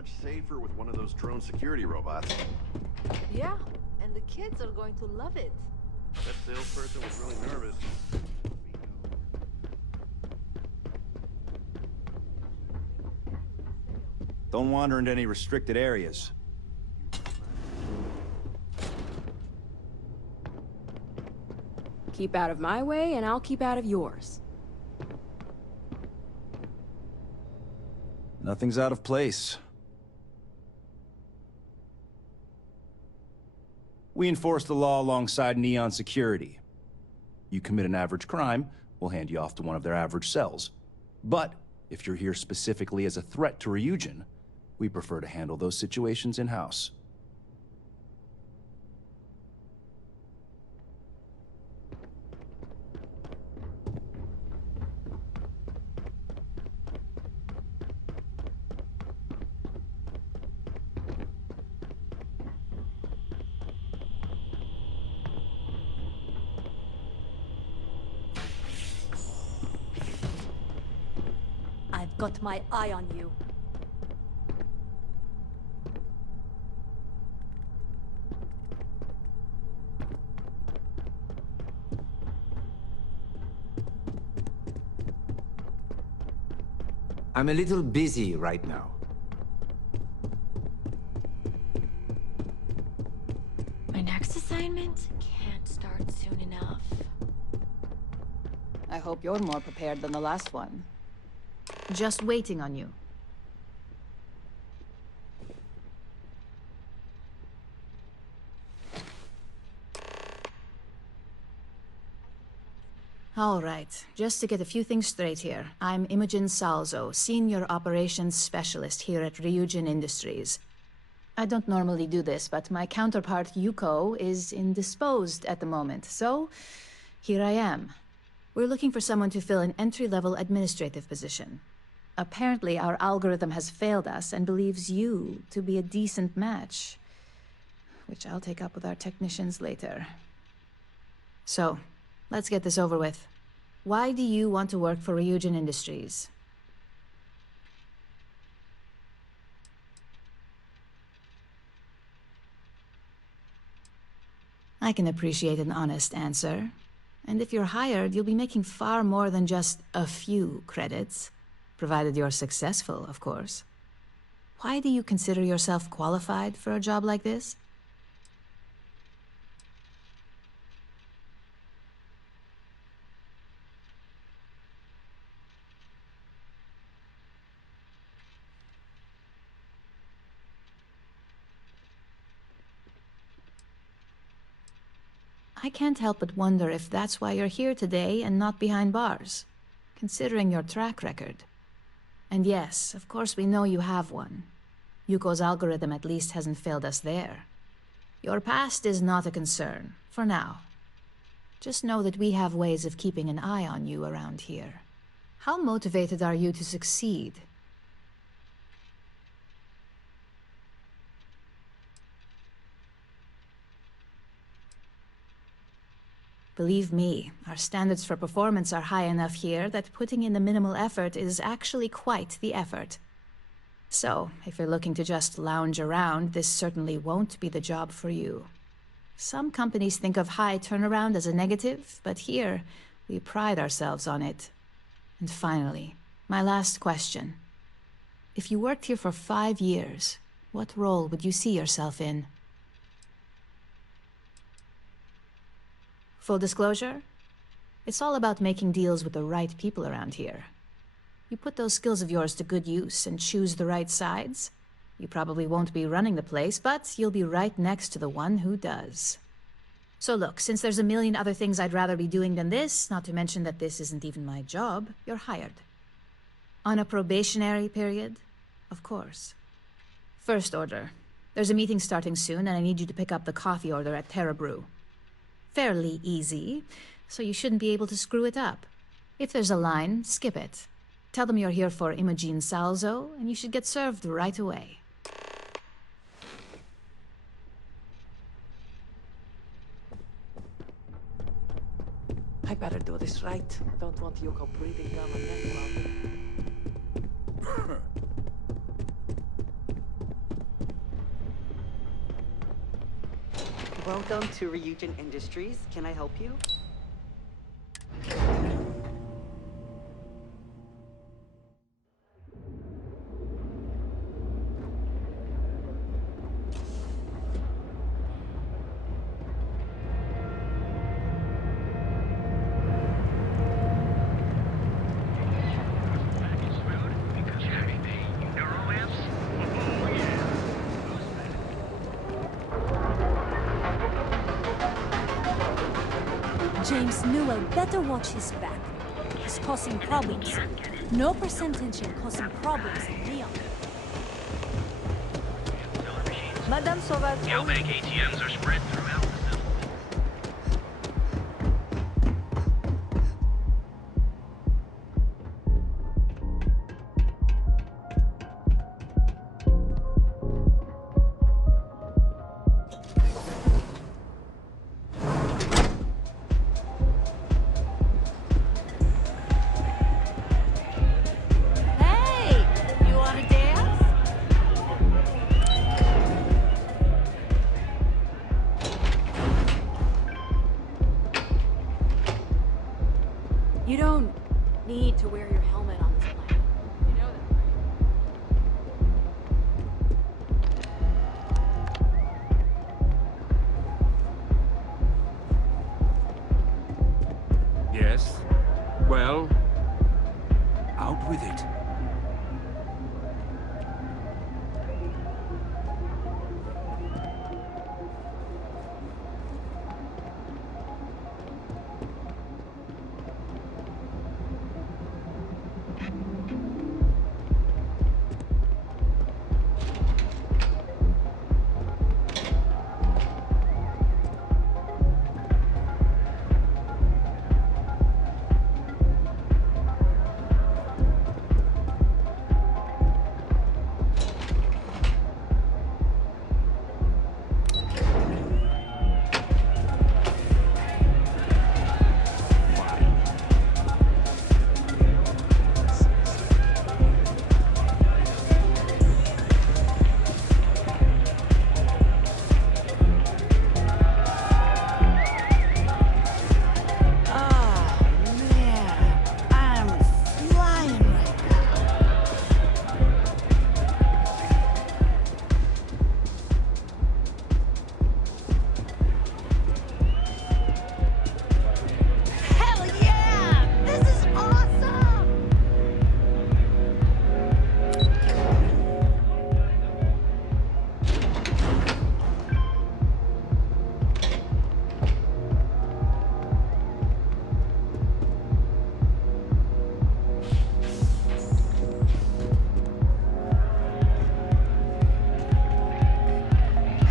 much safer with one of those drone security robots. Yeah, and the kids are going to love it. That salesperson was really nervous. Don't wander into any restricted areas. Keep out of my way, and I'll keep out of yours. Nothing's out of place. We enforce the law alongside Neon Security. You commit an average crime, we'll hand you off to one of their average cells. But if you're here specifically as a threat to Ryujin, we prefer to handle those situations in-house. I've got my eye on you. I'm a little busy right now. My next assignment can't start soon enough. I hope you're more prepared than the last one. Just waiting on you. All right, just to get a few things straight here. I'm Imogen Salzo, Senior Operations Specialist here at Ryujin Industries. I don't normally do this, but my counterpart, Yuko, is indisposed at the moment, so here I am. We're looking for someone to fill an entry-level administrative position. Apparently, our algorithm has failed us and believes you to be a decent match, which I'll take up with our technicians later. So, let's get this over with. Why do you want to work for Ryujin Industries? I can appreciate an honest answer. And if you're hired, you'll be making far more than just a few credits. Provided you're successful, of course. Why do you consider yourself qualified for a job like this? I can't help but wonder if that's why you're here today and not behind bars, considering your track record. And yes, of course we know you have one. Yuko's algorithm at least hasn't failed us there. Your past is not a concern, for now. Just know that we have ways of keeping an eye on you around here. How motivated are you to succeed? Believe me, our standards for performance are high enough here that putting in the minimal effort is actually quite the effort. So, if you're looking to just lounge around, this certainly won't be the job for you. Some companies think of high turnaround as a negative, but here, we pride ourselves on it. And finally, my last question. If you worked here for 5 years, what role would you see yourself in? Full disclosure, it's all about making deals with the right people around here. You put those skills of yours to good use and choose the right sides. You probably won't be running the place, but you'll be right next to the one who does. So look, since there's a million other things I'd rather be doing than this, not to mention that this isn't even my job, you're hired. On a probationary period, of course. First order. There's a meeting starting soon, and I need you to pick up the coffee order at Terra Brew. Fairly easy, so you shouldn't be able to screw it up. If there's a line, skip it. Tell them you're here for Imogen Salzo, and you should get served right away. I better do this right. Don't want Yuko breathing down my neck while Welcome to Ryujin Industries. Can I help you? James Newell better watch his back. He's causing problems. No percentage in causing problems in Leon. Madame Sauvage. Galbank ATMs are spread throughout the system. Hey! You wanna dance? You don't need to wear your helmet on this planet. You know that, right? Yes? Well? Out with it.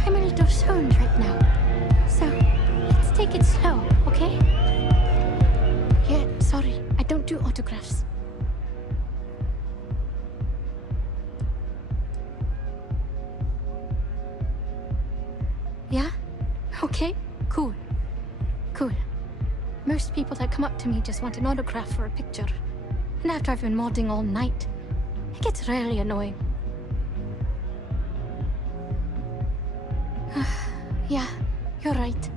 I'm a little stoned right now. So, let's take it slow, okay? Yeah, sorry, I don't do autographs. Yeah? Okay, cool. Cool. Most people that come up to me just want an autograph for a picture. And after I've been modding all night, it gets really annoying. Yeah, you're right.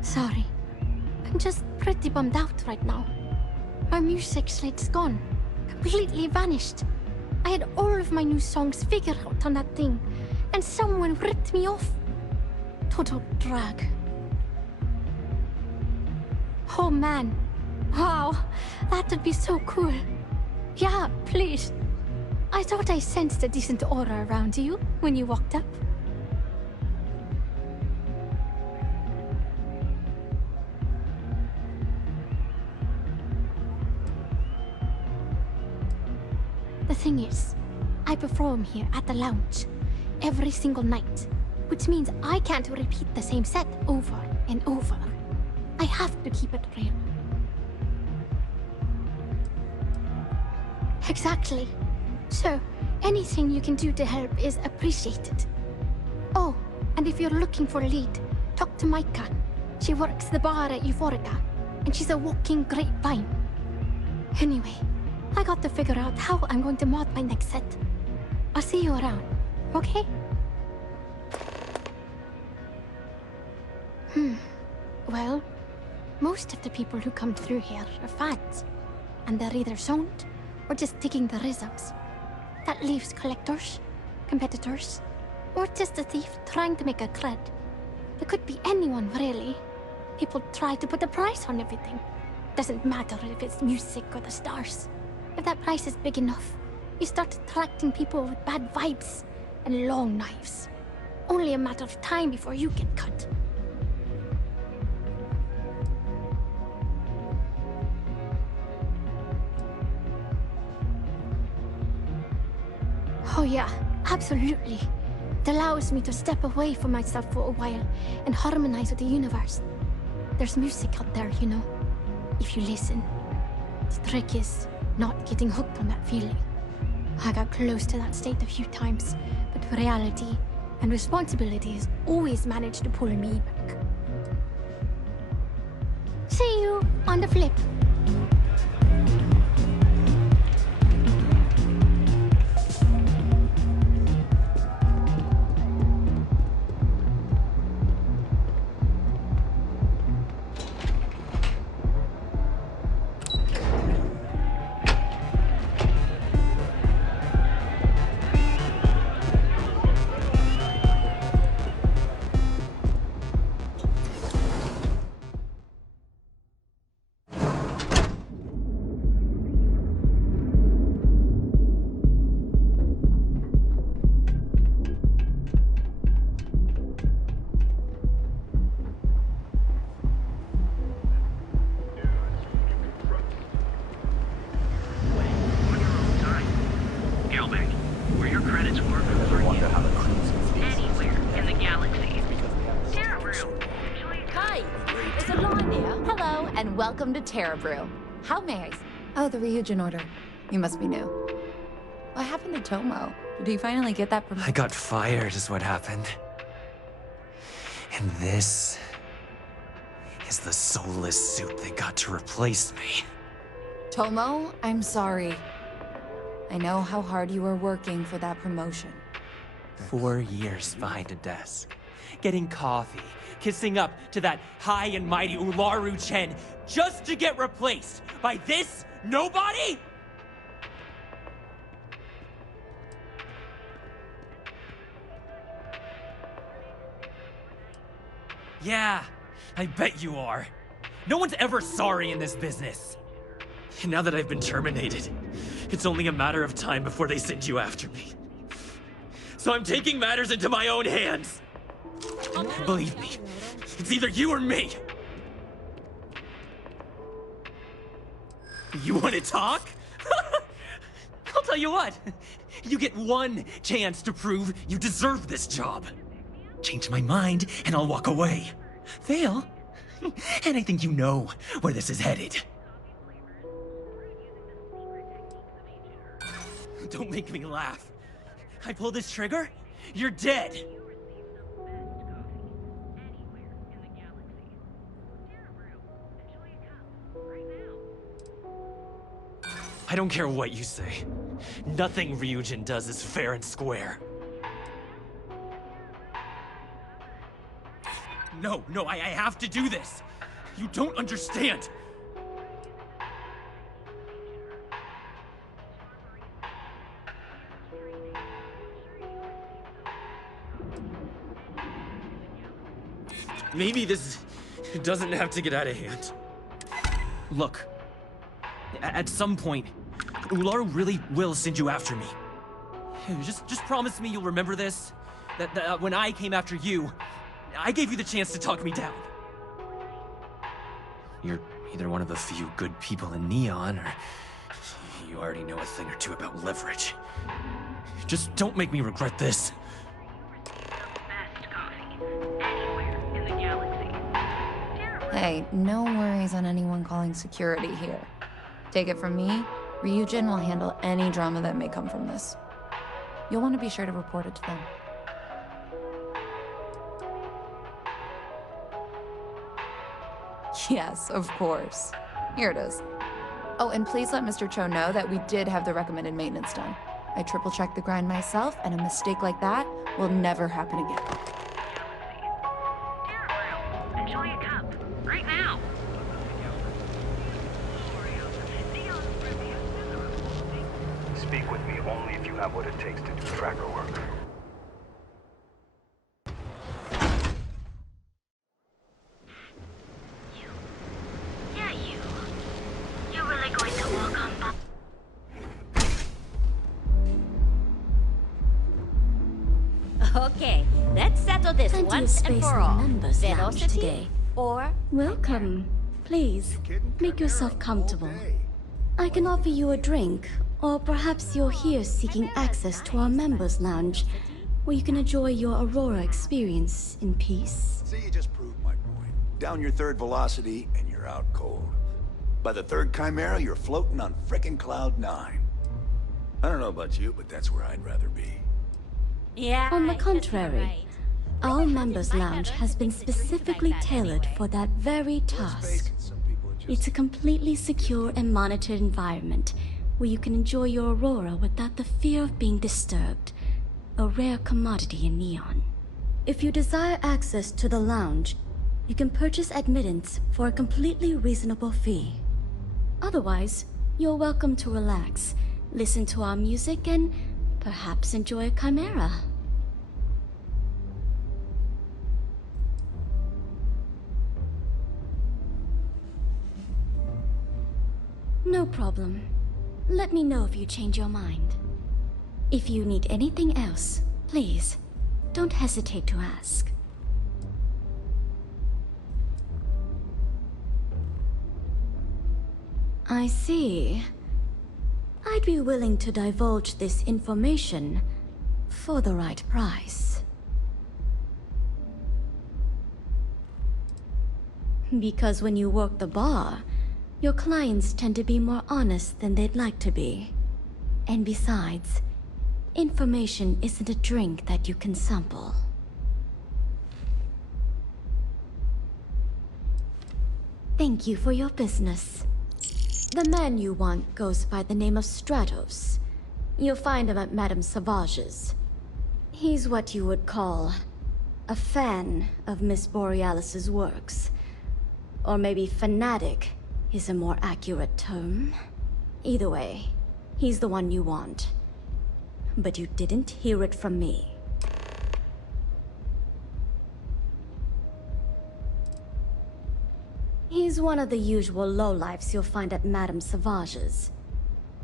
Sorry. I'm just pretty bummed out right now. My music slate's gone. Completely vanished. I had all of my new songs figured out on that thing, and someone ripped me off. Total drag. Oh man. Wow, that would be so cool. Yeah, please. I thought I sensed a decent aura around you when you walked up. The thing is, I perform here at the lounge every single night, which means I can't repeat the same set over and over. I have to keep it real. Exactly. So, anything you can do to help is appreciated. Oh, and if you're looking for a lead, talk to Micah. She works the bar at Euphorica, and she's a walking grapevine. Anyway, I got to figure out how I'm going to mod my next set. I'll see you around, okay? Well, most of the people who come through here are fans, and they're either zoned or just digging the res-ups. That leaves collectors, competitors, or just a thief trying to make a cred. It could be anyone, really. People try to put a price on everything. Doesn't matter if it's music or the stars. If that price is big enough, you start attracting people with bad vibes and long knives. Only a matter of time before you get cut. Oh yeah, absolutely. It allows me to step away from myself for a while and harmonize with the universe. There's music out there, you know, if you listen. The trick is not getting hooked on that feeling. I got close to that state a few times, but reality and responsibilities always managed to pull me back. See you on the flip. Welcome to Terra Brew. How may I? Oh, the Ryujin order. You must be new. What happened to Tomo? Did he finally get that promotion? I got fired is what happened. And this is the soulless suit they got to replace me. Tomo, I'm sorry. I know how hard you were working for that promotion. 4 years behind a desk, getting coffee, kissing up to that high and mighty Ularu Chen just to get replaced by this nobody? Yeah, I bet you are. No one's ever sorry in this business. And now that I've been terminated, it's only a matter of time before they send you after me. So I'm taking matters into my own hands. Believe me, it's either you or me. You want to talk? I'll tell you what. You get one chance to prove you deserve this job. Change my mind, and I'll walk away. Fail, and I think you know where this is headed. Don't make me laugh. I pull this trigger, you're dead. I don't care what you say. Nothing Ryujin does is fair and square. No, I have to do this. You don't understand. Maybe this doesn't have to get out of hand. Look, at some point, Ularu really will send you after me. Just promise me you'll remember this. That when I came after you, I gave you the chance to talk me down. You're either one of the few good people in Neon, or you already know a thing or two about leverage. Just don't make me regret this. Hey, no worries on anyone calling security here. Take it from me, Ryujin will handle any drama that may come from this. You'll want to be sure to report it to them. Yes, of course. Here it is. Oh, and please let Mr. Cho know that we did have the recommended maintenance done. I triple-checked the grind myself, and a mistake like that will never happen again. to do tracker work. Yeah, you. You're really going to walk on by. Okay, let's settle this Plenty of once and space for in the all. members' lounge Velocity today. or Welcome. Please, make yourself comfortable. I can offer you a drink, or perhaps you're here seeking access to our members' lounge, where you can enjoy your Aurora experience in peace. See, you just proved my point. Down your third velocity, and you're out cold. By the third Chimera, you're floating on frickin' Cloud 9. I don't know about you, but that's where I'd rather be. Yeah. On the contrary, our members' lounge has been specifically tailored for that very task. It's a completely secure and monitored environment where you can enjoy your Aurora without the fear of being disturbed, a rare commodity in Neon. If you desire access to the lounge, you can purchase admittance for a completely reasonable fee. Otherwise, you're welcome to relax, listen to our music, and perhaps enjoy a chimera. No problem. Let me know if you change your mind. If you need anything else, please, don't hesitate to ask. I see. I'd be willing to divulge this information for the right price. Because when you work the bar, your clients tend to be more honest than they'd like to be. And besides, information isn't a drink that you can sample. Thank you for your business. The man you want goes by the name of Stratos. You'll find him at Madame Sauvage's. He's what you would call a fan of Miss Borealis's works. Or maybe fanatic is a more accurate term. Either way, he's the one you want. But you didn't hear it from me. He's one of the usual lowlifes you'll find at Madame Sauvage's.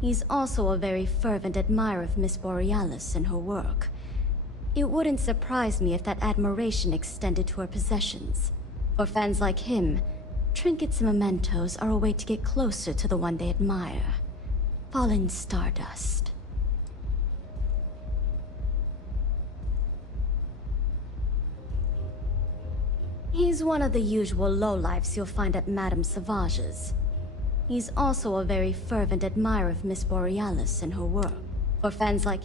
He's also a very fervent admirer of Miss Borealis and her work. It wouldn't surprise me if that admiration extended to her possessions. For fans like him, trinkets and mementos are a way to get closer to the one they admire. Fallen stardust. He's one of the usual lowlifes you'll find at Madame Sauvage's. He's also a very fervent admirer of Miss Borealis and her work. For fans like...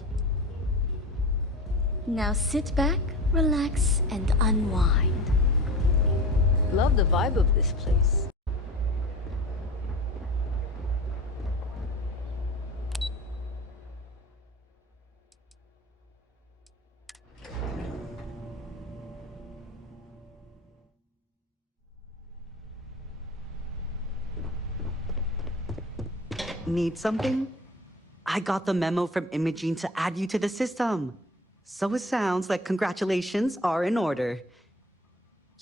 Now sit back, relax, and unwind. Love the vibe of this place. Need something? I got the memo from Imogene to add you to the system. So it sounds like congratulations are in order.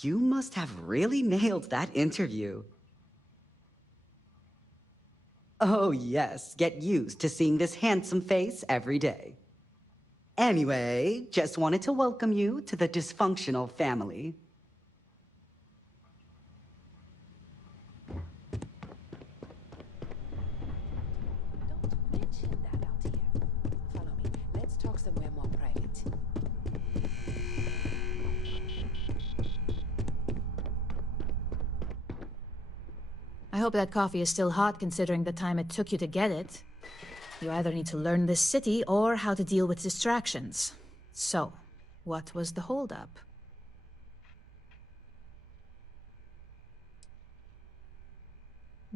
You must have really nailed that interview. Oh yes, get used to seeing this handsome face every day. Anyway, just wanted to welcome you to the dysfunctional family. Somewhere more private. I hope that coffee is still hot considering the time it took you to get it. You either need to learn this city or how to deal with distractions. So, what was the holdup?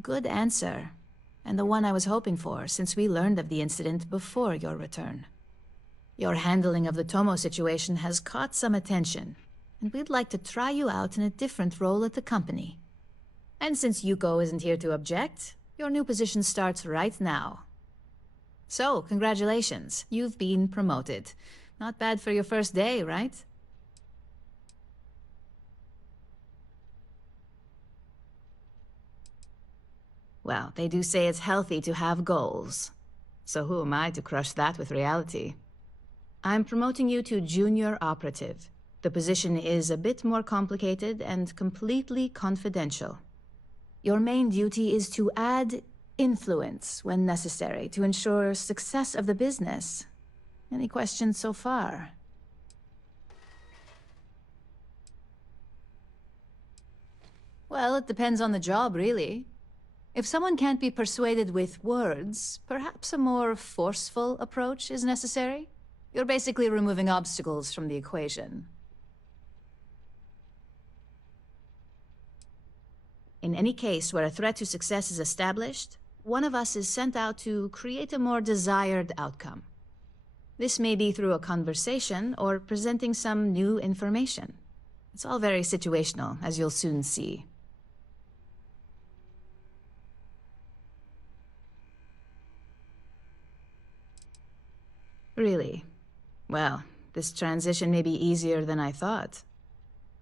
Good answer. And the one I was hoping for, since we learned of the incident before your return. Your handling of the Tomo situation has caught some attention, and we'd like to try you out in a different role at the company. And since Yuko isn't here to object, your new position starts right now. So, congratulations. You've been promoted. Not bad for your first day, right? Well, they do say it's healthy to have goals. So who am I to crush that with reality? I'm promoting you to junior operative. The position is a bit more complicated and completely confidential. Your main duty is to add influence when necessary to ensure success of the business. Any questions so far? Well, it depends on the job, really. If someone can't be persuaded with words, perhaps a more forceful approach is necessary. You're basically removing obstacles from the equation. In any case where a threat to success is established, one of us is sent out to create a more desired outcome. This may be through a conversation or presenting some new information. It's all very situational, as you'll soon see. Really? Well, this transition may be easier than I thought.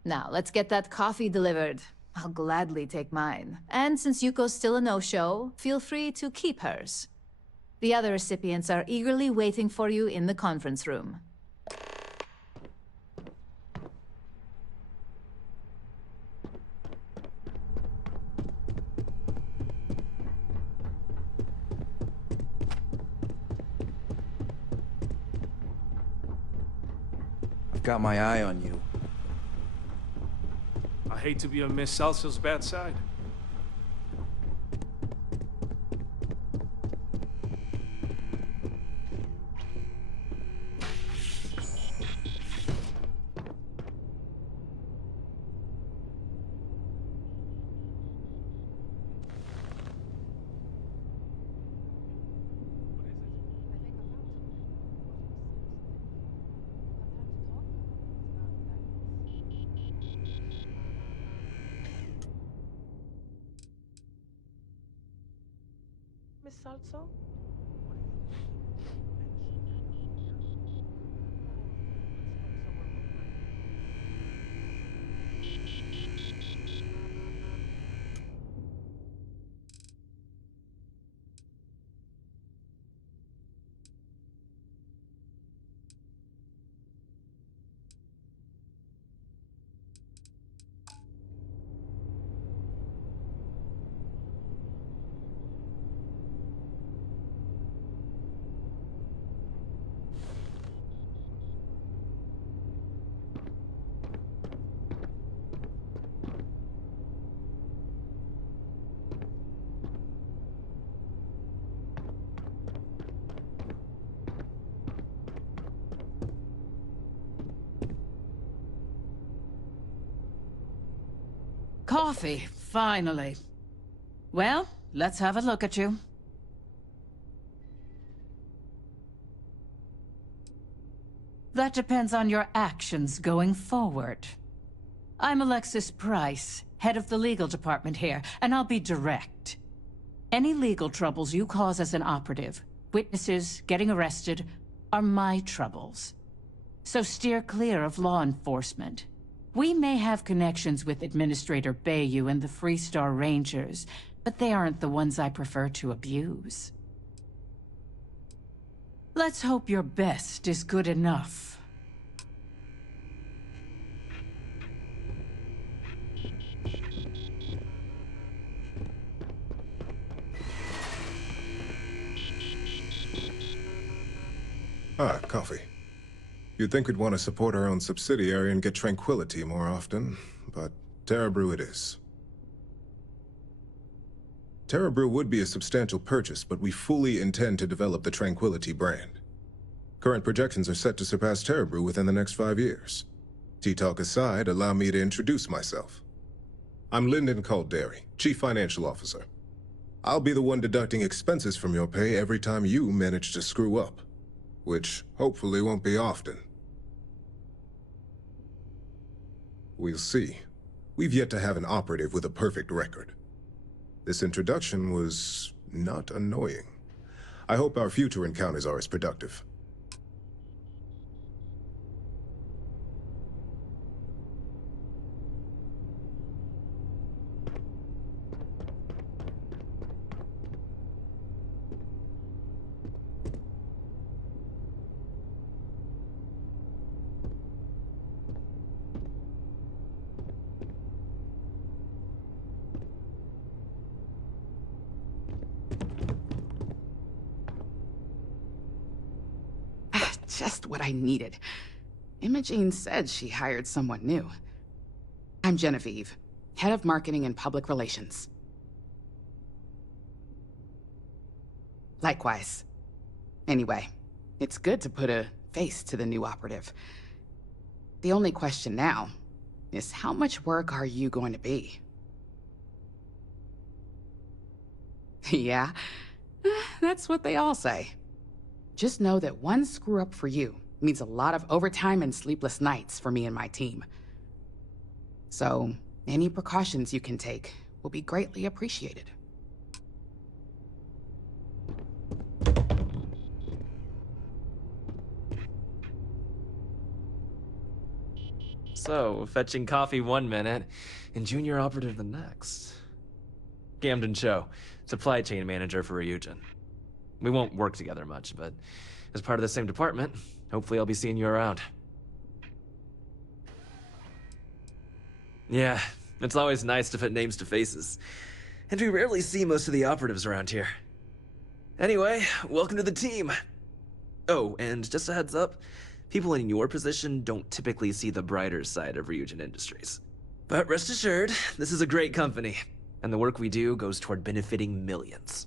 Now, let's get that coffee delivered. I'll gladly take mine. And since Yuko's still a no-show, feel free to keep hers. The other recipients are eagerly waiting for you in the conference room. I've got my eye on you. I hate to be on Miss Salsa's bad side. Miss Salsa? Coffee, finally. Well, let's have a look at you. That depends on your actions going forward. I'm Alexis Price, head of the legal department here, and I'll be direct. Any legal troubles you cause as an operative, witnesses, getting arrested, are my troubles. So steer clear of law enforcement. We may have connections with Administrator Bayou and the Freestar Rangers, but they aren't the ones I prefer to abuse. Let's hope your best is good enough. Ah, coffee. You'd think we'd want to support our own subsidiary and get tranquility more often, but Terra Brew it is. Terra Brew would be a substantial purchase, but we fully intend to develop the Tranquility brand. Current projections are set to surpass Terra Brew within the next 5 years. Tea-talk aside, allow me to introduce myself. I'm Lyndon Calderi, Chief Financial Officer. I'll be the one deducting expenses from your pay every time you manage to screw up, which hopefully won't be often. We'll see. We've yet to have an operative with a perfect record. This introduction was not annoying. I hope our future encounters are as productive. Just what I needed. Imogene said she hired someone new. I'm Genevieve, head of marketing and public relations. Likewise. Anyway, it's good to put a face to the new operative. The only question now is how much work are you going to be? Yeah, that's what they all say. Just know that one screw-up for you means a lot of overtime and sleepless nights for me and my team. So, any precautions you can take will be greatly appreciated. So, fetching coffee one minute, and junior operative the next. Camden Cho, supply chain manager for Ryujin. We won't work together much, but as part of the same department, hopefully I'll be seeing you around. Yeah, it's always nice to put names to faces. And we rarely see most of the operatives around here. Anyway, welcome to the team. Oh, and just a heads up, people in your position don't typically see the brighter side of Ryujin Industries. But rest assured, this is a great company, and the work we do goes toward benefiting millions.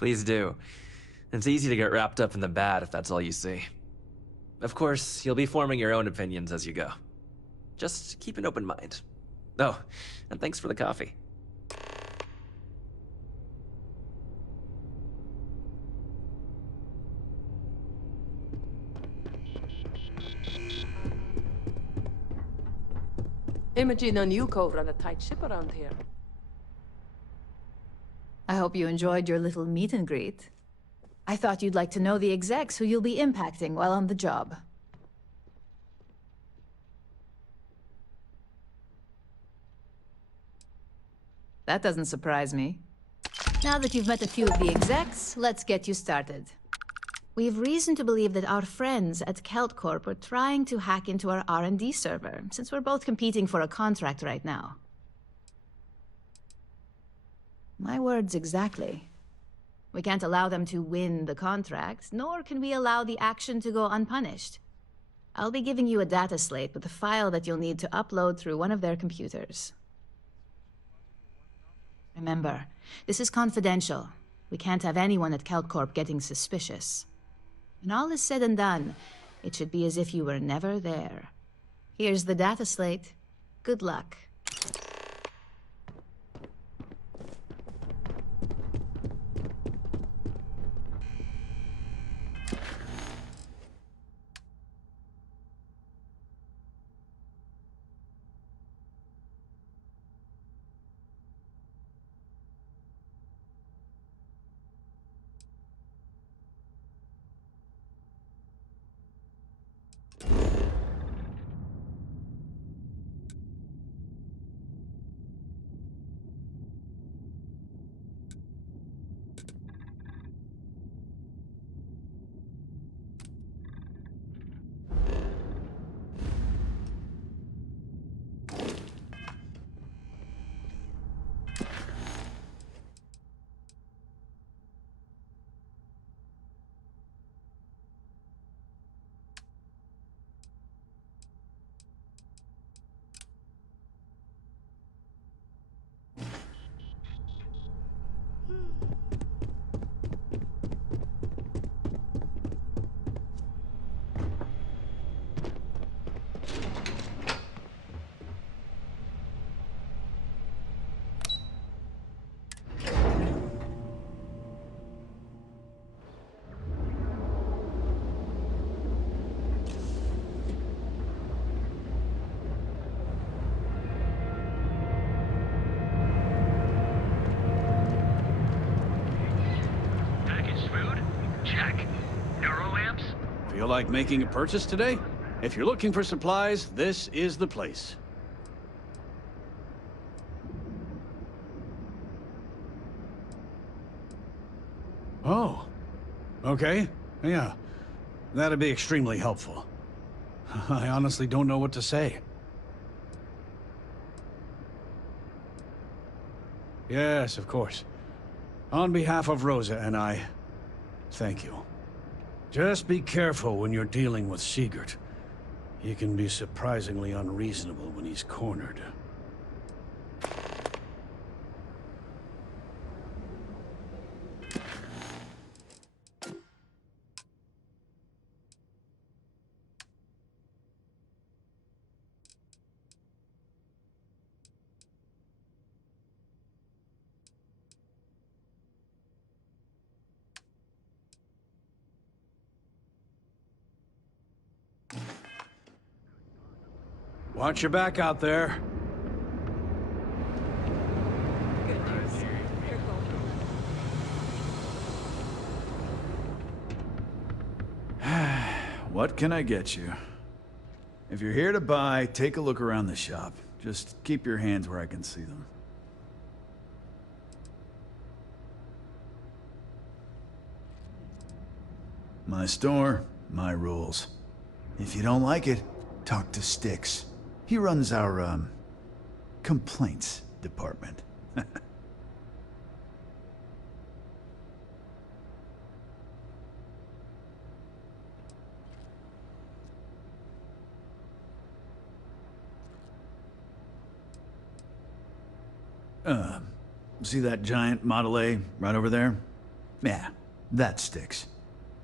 Please do. It's easy to get wrapped up in the bad if that's all you see. Of course, you'll be forming your own opinions as you go. Just keep an open mind. Oh, and thanks for the coffee. Imogen and Yuko run a tight ship around here. I hope you enjoyed your little meet and greet. I thought you'd like to know the execs who you'll be impacting while on the job. That doesn't surprise me. Now that you've met a few of the execs, let's get you started. We've reason to believe that our friends at KeltCorp are trying to hack into our R&D server, since we're both competing for a contract right now. My words exactly. We can't allow them to win the contract, nor can we allow the action to go unpunished. I'll be giving you a data slate with a file that you'll need to upload through one of their computers. Remember, this is confidential. We can't have anyone at KeltCorp getting suspicious. When all is said and done, it should be as if you were never there. Here's the data slate. Good luck. Feel like making a purchase today? If you're looking for supplies, this is the place. Oh. Okay. Yeah. That'd be extremely helpful. I honestly don't know what to say. Yes, of course. On behalf of Rosa and I, thank you. Just be careful when you're dealing with Sigurd. He can be surprisingly unreasonable when he's cornered. Watch your back out there. What can I get you? If you're here to buy, take a look around the shop. Just keep your hands where I can see them. My store, my rules. If you don't like it, talk to Styx. He runs our, complaints department. See that giant Model A right over there? Yeah, that Styx.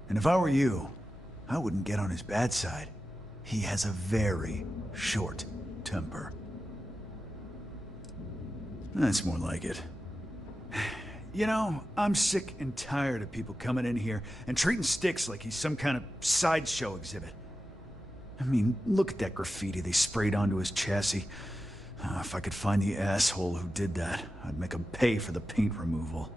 And if I were you, I wouldn't get on his bad side. He has a very short temper. That's more like it. You know, I'm sick and tired of people coming in here and treating Styx like he's some kind of sideshow exhibit. I mean, look at that graffiti they sprayed onto his chassis. If I could find the asshole who did that, I'd make him pay for the paint removal.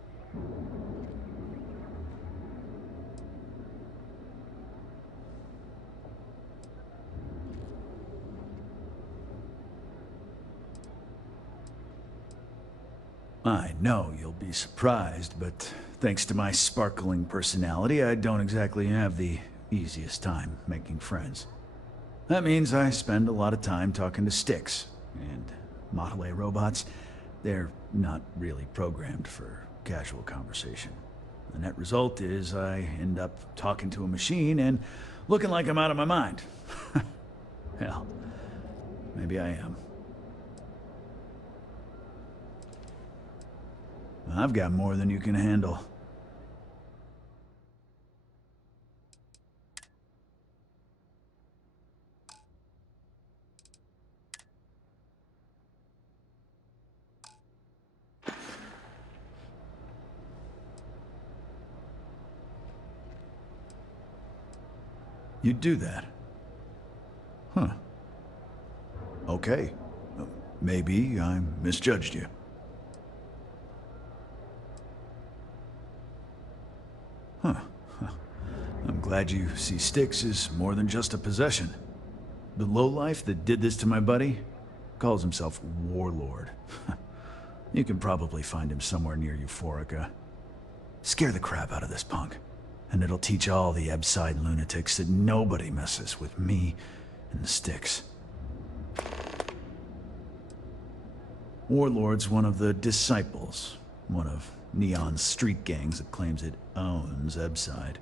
I know you'll be surprised, but thanks to my sparkling personality, I don't exactly have the easiest time making friends. That means I spend a lot of time talking to Styx, and Model A robots, they're not really programmed for casual conversation. The net result is I end up talking to a machine and looking like I'm out of my mind. Hell, maybe I am. I've got more than you can handle. You'd do that? Huh. Okay. Maybe I misjudged you. Huh. I'm glad you see Styx as more than just a possession. The lowlife that did this to my buddy calls himself Warlord. You can probably find him somewhere near Euphorica. Scare the crap out of this punk, and it'll teach all the Ebside lunatics that nobody messes with me and the Styx. Warlord's one of the disciples, one of Neon's street gangs that claims it owns Ebside.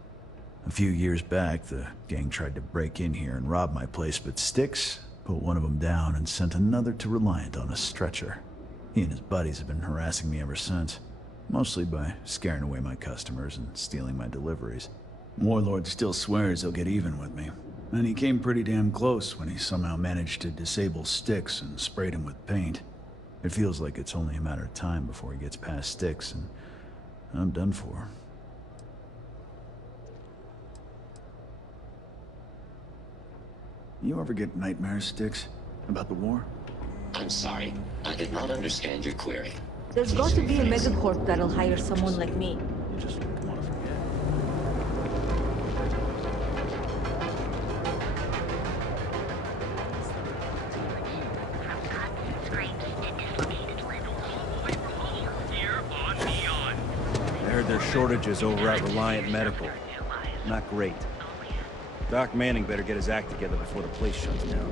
A few years back, the gang tried to break in here and rob my place, but Styx put one of them down and sent another to Reliant on a stretcher. He and his buddies have been harassing me ever since, mostly by scaring away my customers and stealing my deliveries. Warlord still swears he'll get even with me, and he came pretty damn close when he somehow managed to disable Styx and sprayed him with paint. It feels like it's only a matter of time before he gets past Styx, and I'm done for. You ever get nightmares, Styx? About the war? I'm sorry. I did not understand your query. There's got to be a megacorp that'll hire someone like me. You just want to forget. shortages over at Reliant Medical. Not great. Doc Manning better get his act together before the place shuts down.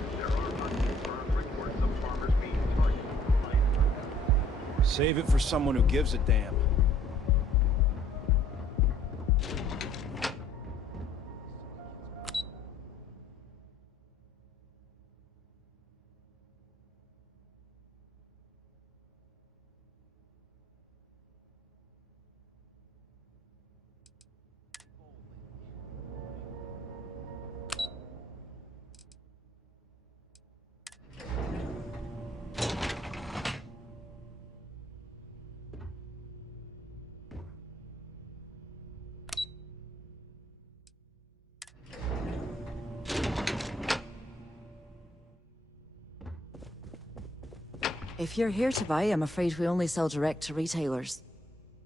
Save it for someone who gives a damn. If you're here to buy, I'm afraid we only sell direct to retailers.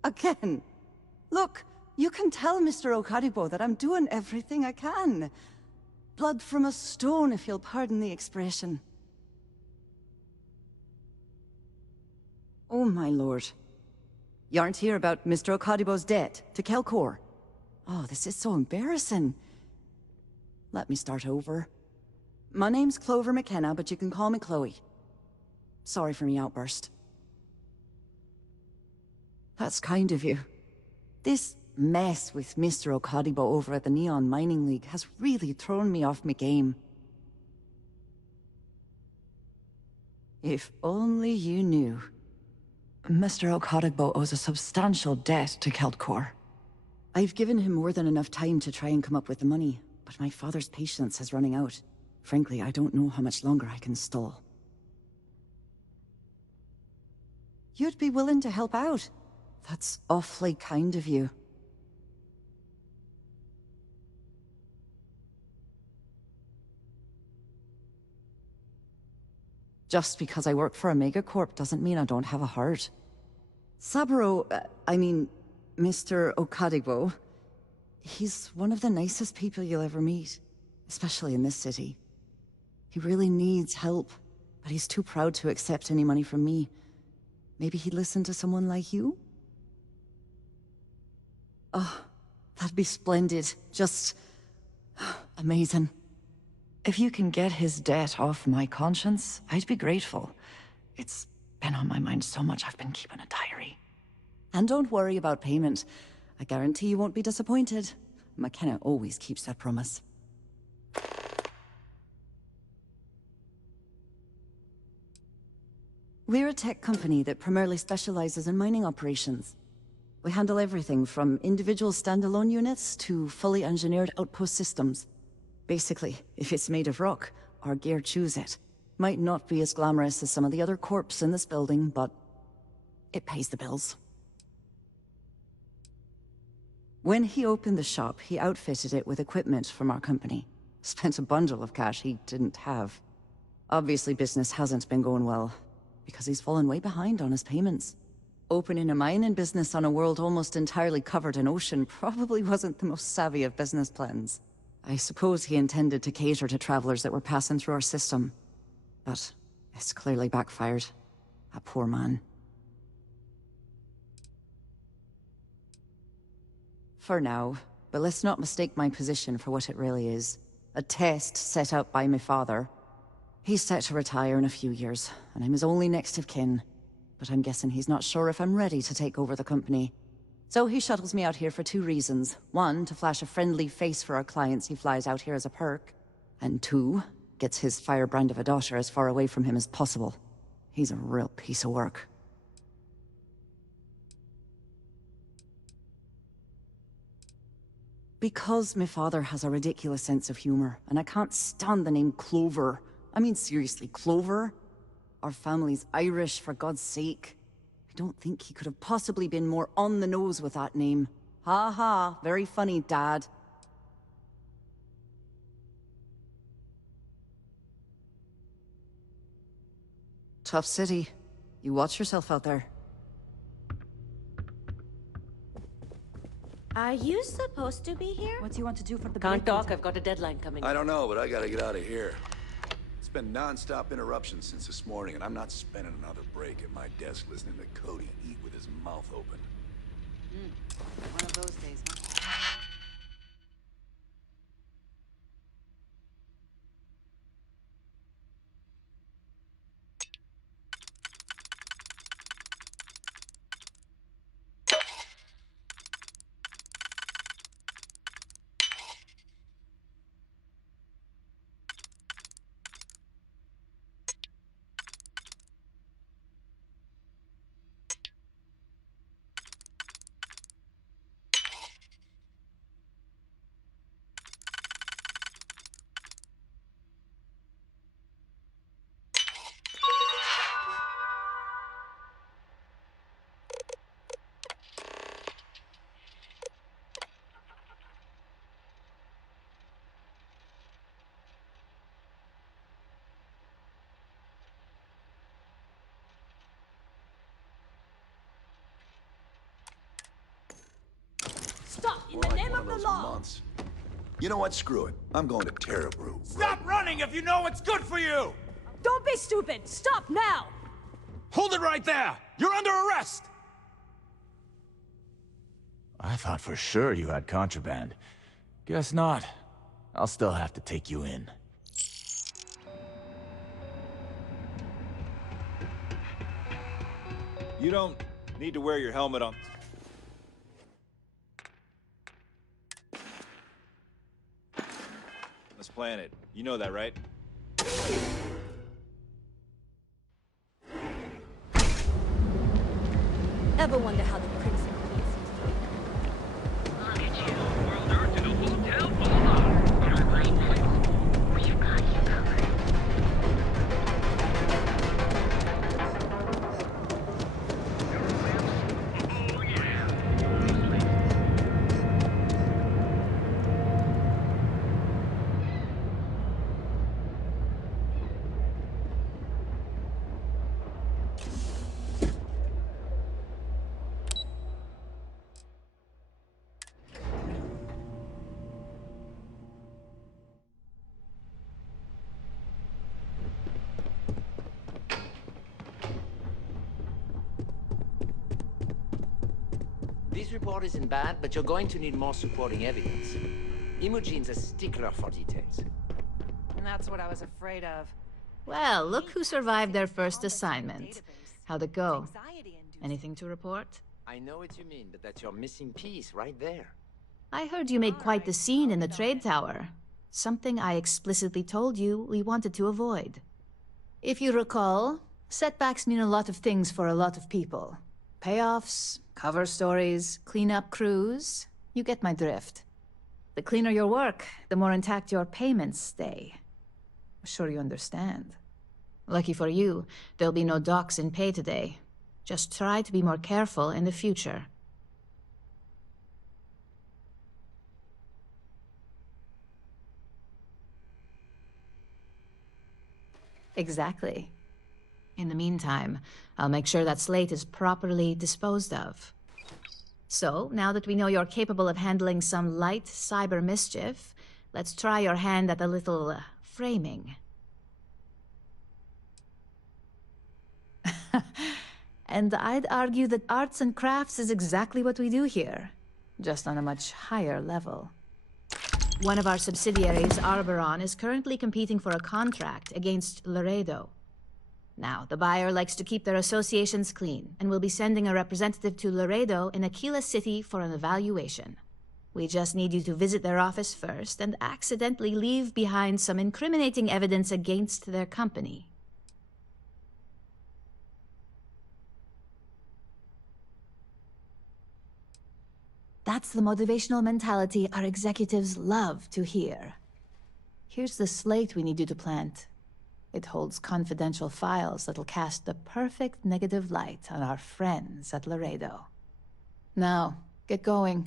Again? Look, you can tell Mr. Okaribo that I'm doing everything I can. Blood from a stone, if you'll pardon the expression. Oh, my lord. You aren't here about Mr. Okaribo's debt to Kelkor? Oh, this is so embarrassing. Let me start over. My name's Clover McKenna, but you can call me Chloe. Sorry for me outburst. That's kind of you. This mess with Mr. Okaribo over at the Neon Mining League has really thrown me off my game. If only you knew. Mr. Okaribo owes a substantial debt to Kelkor. I've given him more than enough time to try and come up with the money, but my father's patience is running out. Frankly, I don't know how much longer I can stall. You'd be willing to help out. That's awfully kind of you. Just because I work for a megacorp doesn't mean I don't have a heart. Saburo, Mr. Okaribo, he's one of the nicest people you'll ever meet, especially in this city. He really needs help, but he's too proud to accept any money from me. Maybe he'd listen to someone like you? Oh, that'd be splendid. Just amazing. If you can get his debt off my conscience, I'd be grateful. It's been on my mind so much I've been keeping a diary. And don't worry about payment. I guarantee you won't be disappointed. McKenna always keeps that promise. We're a tech company that primarily specializes in mining operations. We handle everything from individual standalone units to fully engineered outpost systems. Basically, if it's made of rock, our gear chews it. Might not be as glamorous as some of the other corps in this building, but it pays the bills. When he opened the shop, he outfitted it with equipment from our company. Spent a bundle of cash he didn't have. Obviously, business hasn't been going well, because he's fallen way behind on his payments. Opening a mining business on a world almost entirely covered in ocean probably wasn't the most savvy of business plans. I suppose he intended to cater to travelers that were passing through our system. But it's clearly backfired. A poor man. For now, but let's not mistake my position for what it really is. A test set up by my father. He's set to retire in a few years, and I'm his only next of kin. But I'm guessing he's not sure if I'm ready to take over the company. So he shuttles me out here for two reasons. One, to flash a friendly face for our clients he flies out here as a perk. And two, gets his firebrand of a daughter as far away from him as possible. He's a real piece of work. Because my father has a ridiculous sense of humor, and I can't stand the name Clover. I mean, seriously, Clover? Our family's Irish, for God's sake. I don't think he could have possibly been more on the nose with that name. Ha ha, very funny, Dad. Tough city. You watch yourself out there. Are you supposed to be here? What do you want to do for the Can't talk, I've got a deadline coming. I don't know, but I gotta get out of here. It's been non-stop interruptions since this morning, and I'm not spending another break at my desk listening to Cody eat with his mouth open. of those days, huh? Stop! In the name of the law! Months. You know what? Screw it. I'm going to Terrabrew. Stop running if you know what's good for you! Don't be stupid! Stop now! Hold it right there! You're under arrest! I thought for sure you had contraband. Guess not. I'll still have to take you in. You don't need to wear your helmet on. This planet. You know that, right? Ever wonder how the Prince of Peace This report isn't bad, but you're going to need more supporting evidence. Imogene's a stickler for details. And that's what I was afraid of. Well, look who survived their first assignment. How'd it go? Anything to report? I know what you mean, but that's your missing piece right there. I heard you made quite the scene in the trade tower. Something I explicitly told you we wanted to avoid. If you recall, setbacks mean a lot of things for a lot of people. Payoffs, cover stories, cleanup crews. You get my drift. The cleaner your work, the more intact your payments stay. I'm sure you understand. Lucky for you, there'll be no docks in pay today. Just try to be more careful in the future. Exactly. In the meantime, I'll make sure that slate is properly disposed of. So, now that we know you're capable of handling some light cyber mischief, let's try your hand at a little framing. And I'd argue that arts and crafts is exactly what we do here, just on a much higher level. One of our subsidiaries, Arboron, is currently competing for a contract against Laredo. Now, the buyer likes to keep their associations clean, and will be sending a representative to Laredo in Aquila City for an evaluation. We just need you to visit their office first and accidentally leave behind some incriminating evidence against their company. That's the motivational mentality our executives love to hear. Here's the slate we need you to plant. It holds confidential files that'll cast the perfect negative light on our friends at Laredo. Now, get going.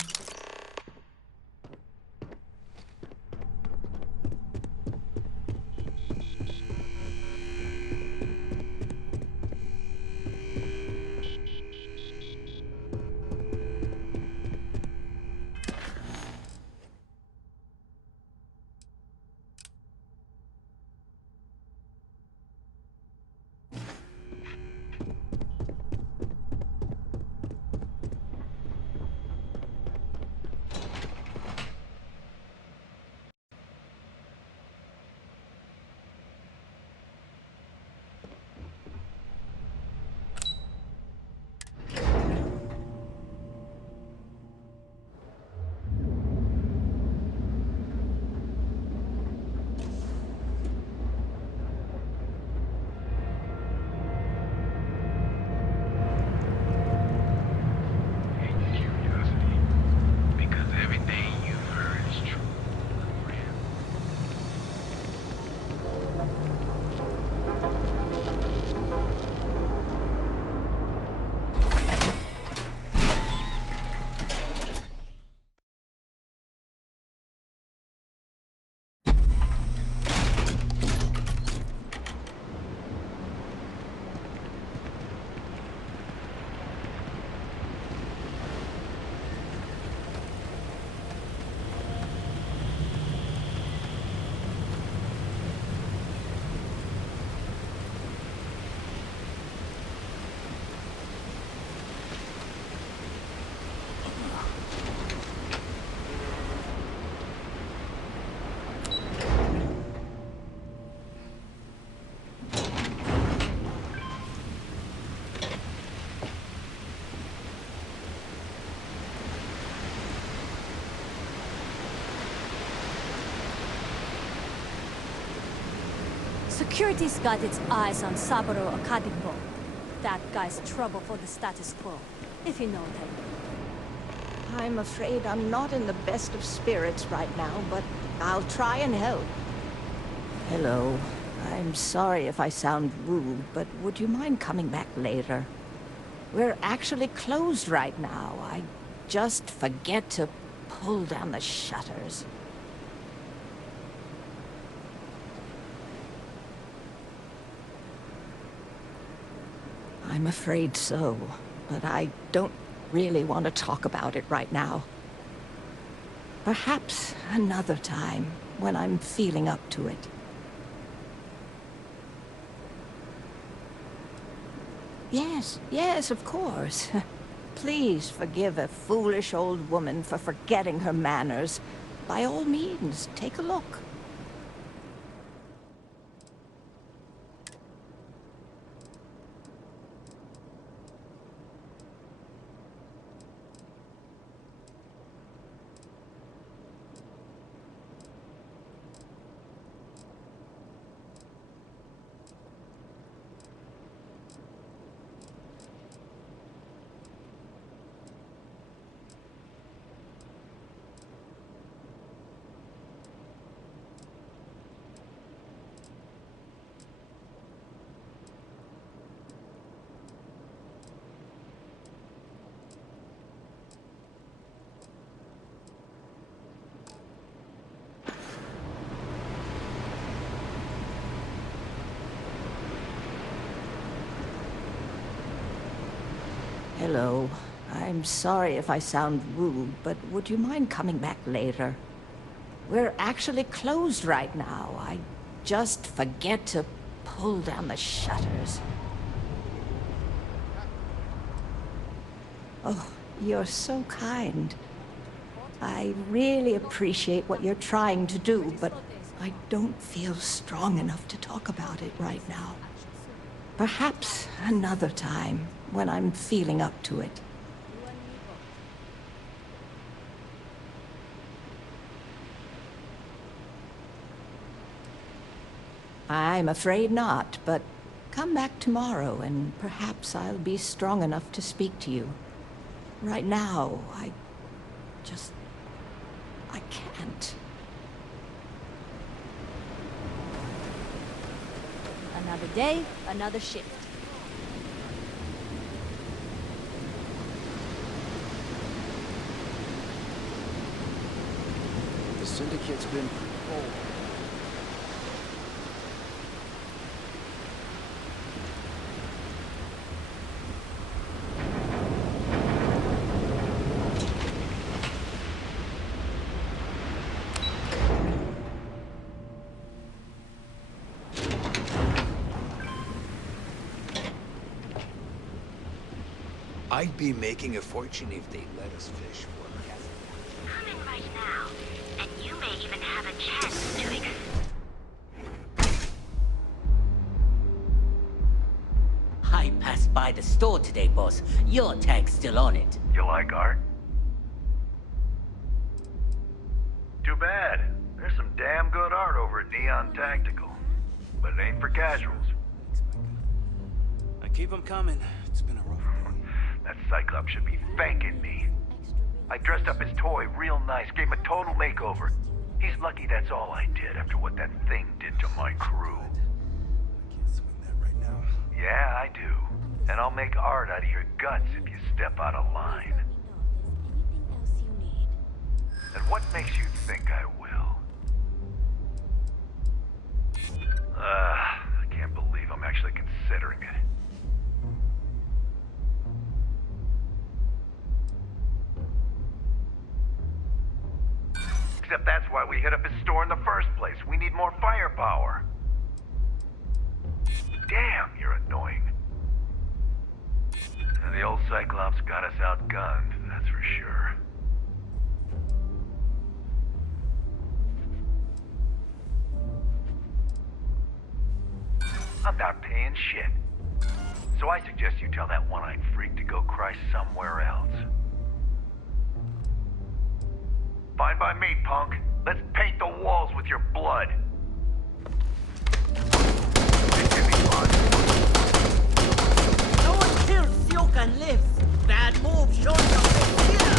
Security's got its eyes on Saburo Akadimbo. That guy's trouble for the status quo, if you know what I mean. I'm afraid I'm not in the best of spirits right now, but I'll try and help. Hello. I'm sorry if I sound rude, but would you mind coming back later? We're actually closed right now. I just forget to pull down the shutters. I'm afraid so, but I don't really want to talk about it right now. Perhaps another time, when I'm feeling up to it. Yes, of course. Please forgive a foolish old woman for forgetting her manners. By all means, take a look. Hello. I'm sorry if I sound rude, but would you mind coming back later? We're actually closed right now. I just forget to pull down the shutters. Oh, you're so kind. I really appreciate what you're trying to do, but I don't feel strong enough to talk about it right now. Perhaps another time, when I'm feeling up to it. I'm afraid not, but come back tomorrow and perhaps I'll be strong enough to speak to you. Right now, I can't. Another day, another shift. The syndicate's been old. I'd be making a fortune if they let us fish for them. Come in right now, and you may even have a chance to I passed by the store today, boss. Your tag's still on it. You like art? Too bad. There's some damn good art over at Neon Tactical. But it ain't for casuals. I keep them coming. It's been a rough day. That Cyclops should be thanking me. I dressed up his toy real nice, gave him a total makeover. He's lucky that's all I did after what that thing did to my crew. I can't swing that right now. Yeah, I do. And I'll make art out of your guts if you step out of line. And what makes you think I will? I can't believe I'm actually considering it. Except that's why we hit up his store in the first place. We need more firepower. Damn, you're annoying. And the old Cyclops got us outgunned, that's for sure. I'm not paying shit. So I suggest you tell that one-eyed freak to go cry somewhere else. Fine by me, punk. Let's paint the walls with your blood. and live. Bad move, show your here.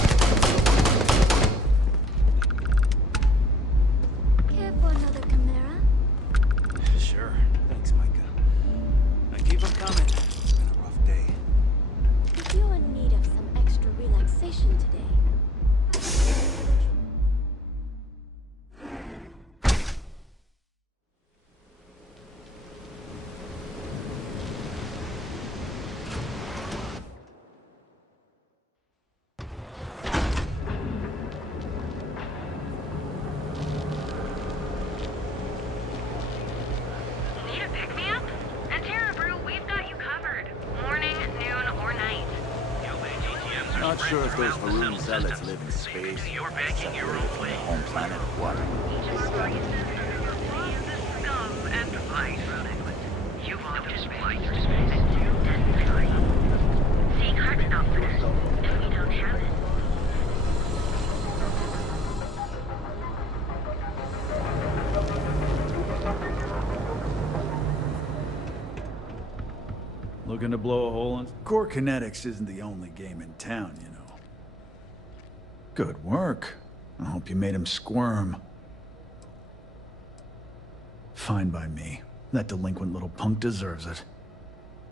Care for another Chimera? Sure. Thanks, Micah. Now keep them coming. It's been a rough day. If you're in need of some extra relaxation today, Need a pick-me-up? At Brew, we've got you covered. Morning, noon, or night. Not sure if those maroon zealots live in space, separated from their home planet or what. Scum and vice. You want to space. Seeing heart stopper. If we don't have it. Looking to blow a hole in... Core Kinetics isn't the only game in town, you know. Good work. I hope you made him squirm. Fine by me. That delinquent little punk deserves it.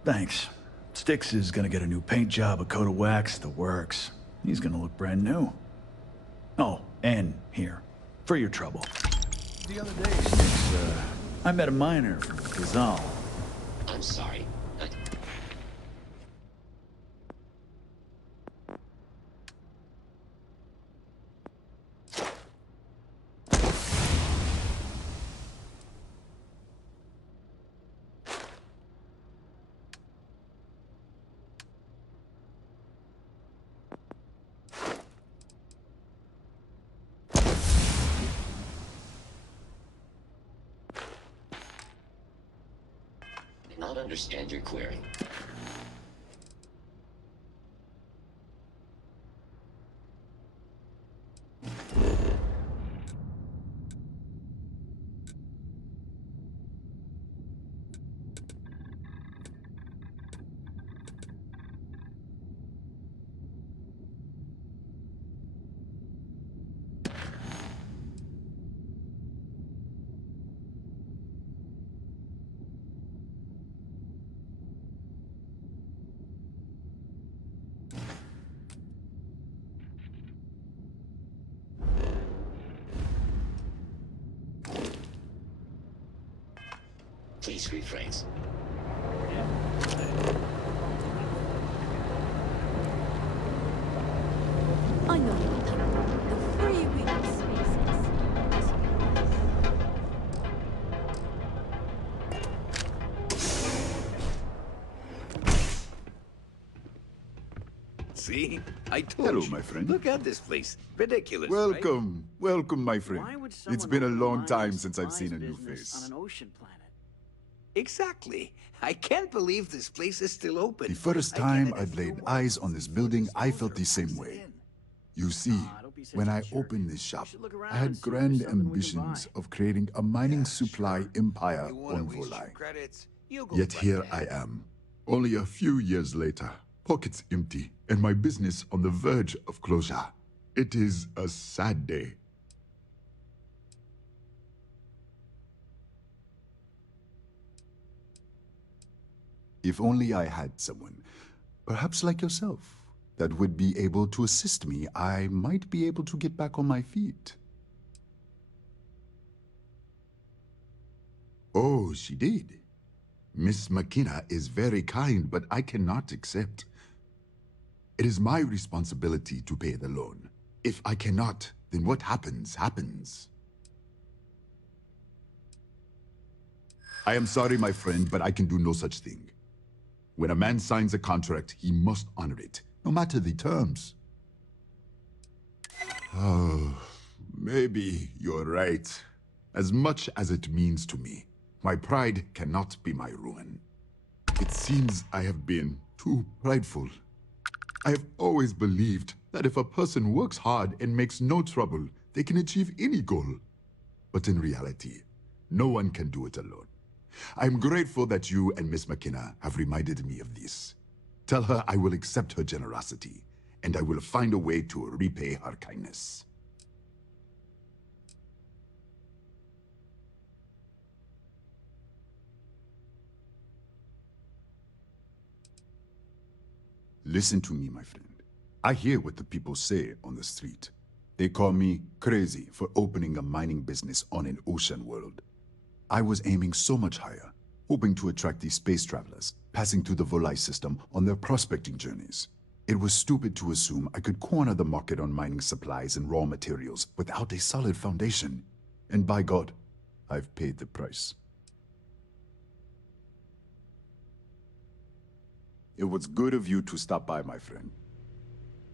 Thanks. Styx is gonna get a new paint job, a coat of wax, the works. He's gonna look brand new. Oh, and here, for your trouble. The other day, Styx, I met a miner from Gazal. I'm sorry. I do not understand your query. Please rephrase. I know you're talking. The free-wheeling spaces. See? I told Hello, you. my friend. Look at this place. Ridiculous, Welcome. Welcome, my friend. Why would It's someone been a open long mines time and since I've seen a supplies new business face. on an ocean planet? Exactly. I can't believe this place is still open. The first time I'd laid eyes on this building, I felt the same way. You see, when I opened this shop, I had grand ambitions of creating a mining supply empire on Volai. Yet here I am, only a few years later, pockets empty, and my business on the verge of closure. It is a sad day. If only I had someone, perhaps like yourself, that would be able to assist me, I might be able to get back on my feet. Oh, she did. Miss McKenna is very kind, but I cannot accept. It is my responsibility to pay the loan. If I cannot, then what happens, happens. I am sorry, my friend, but I can do no such thing. When a man signs a contract, he must honor it, no matter the terms. Oh, maybe you're right. As much as it means to me, my pride cannot be my ruin. It seems I have been too prideful. I have always believed that if a person works hard and makes no trouble, they can achieve any goal. But in reality, no one can do it alone. I'm grateful that you and Miss McKenna have reminded me of this. Tell her I will accept her generosity, and I will find a way to repay her kindness. Listen to me, my friend. I hear what the people say on the street. They call me crazy for opening a mining business on an ocean world. I was aiming so much higher, hoping to attract these space travelers, passing through the Volai system on their prospecting journeys. It was stupid to assume I could corner the market on mining supplies and raw materials without a solid foundation. And by God, I've paid the price. It was good of you to stop by, my friend.